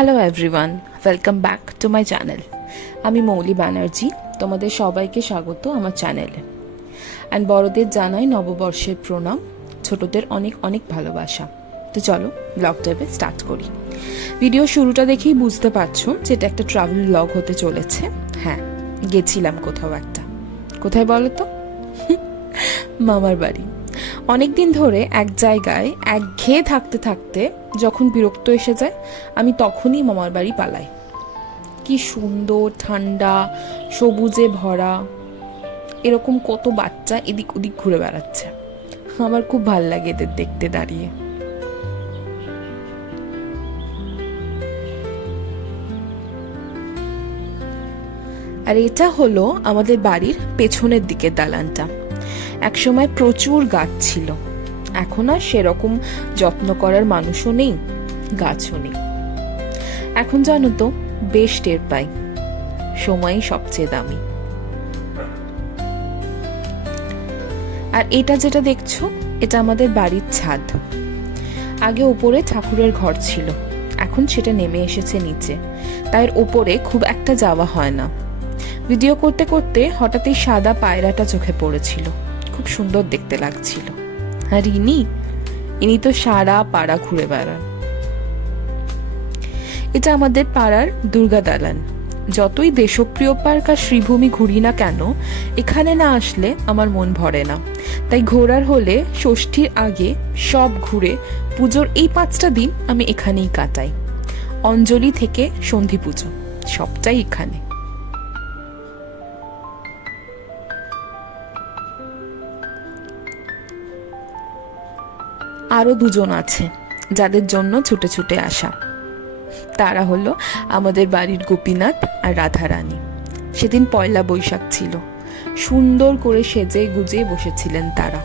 Hello everyone, welcome back to my channel. আমি মৌলি ব্যানার্জি, তোমাদের সবাইকে স্বাগত আমার চ্যানেলে। অ্যান্ড বড়দের জানাই নববর্ষের প্রণাম, ছোটদের অনেক অনেক ভালোবাসা। তো চলো ব্লগটা এবার স্টার্ট করি। ভিডিও শুরুটা দেখেই বুঝতে পারছো যে এটা একটা ট্রাভেল ব্লগ হতে চলেছে। হ্যাঁ, গেছিলাম কোথাও একটা। কোথায় বলো তো? মামার বাড়ি। অনেকদিন ধরে এক জায়গায় একঘেয়ে থাকতে থাকতে যখন বিরক্ত এসে যায়, আমি তখনই মামার বাড়ি পালাই। কি সুন্দর, ঠান্ডা, সবুজে ভরা, এরকম কত বাচ্চা এদিক ওদিক ঘুরে বেড়াচ্ছে। আমার খুব ভাল লাগে এদের দেখতে দাঁড়িয়ে। আর এটা হলো আমাদের বাড়ির পেছনের দিকের দালানটা। একসময় প্রচুর গাছ ছিল, এখন আর সেরকম যত্ন করার মানুষও নেই, গাছও নেই। এখন জানো তো, বেশ টের পাই সময়ই সবচেয়ে দামি। আর এটা যেটা দেখছো, এটা আমাদের বাড়ির ছাদ। আগে ওপরে ঠাকুরের ঘর ছিল, এখন সেটা নেমে এসেছে নিচে, তাই ওপরে খুব একটা যাওয়া হয় না। ভিডিও করতে করতে হঠাৎই সাদা পায়রাটা চোখে পড়েছিল, খুব সুন্দর দেখতে লাগছিল। আর ইনি তো সারা পাড়া ঘুরে বেড়ান। এটা আমাদের পাড়ার দুর্গা দালান। যতই দেশপ্রিয় পার্ক আর শ্রীভূমি ঘুরি না কেন, এখানে না আসলে আমার মন ভরে না। তাই ঘোরার হলে ষষ্ঠীর আগে সব ঘুরে পুজোর এই 5টা দিন আমি এখানেই কাটাই। অঞ্জলি থেকে সন্ধি পুজো সবটাই এখানে। আরো দুজন আছে যাদের জন্য ছুটে ছুটে আসা। তারা হলো আমাদের বাড়ির গোপীনাথ আর রাধারানী। সেদিন পয়লা বৈশাখ ছিল, সুন্দর করে সেজে গুজে বসেছিলেন তারা।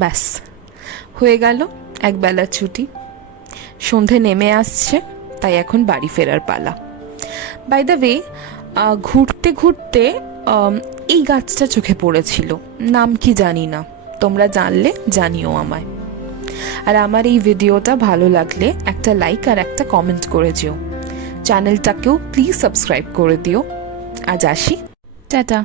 ব্যাস, হয়ে গেল একবেলার ছুটি। সন্ধে নেমে আসছে, তাই এখন বাড়ি ফেরার পালা। বাই দ্য ওয়ে, ঘুরতে ঘুরতে এই গাছটা চোখে পড়েছিল, নাম কি জানি না, তোমরা জানলে জানিও আমায়। আর আমার এই ভিডিওটা ভালো লাগলে একটা লাইক আর একটা কমেন্ট করে যেও। চ্যানেলটাকেও প্লিজ সাবস্ক্রাইব করে দিও। আজ আসি, টাটা।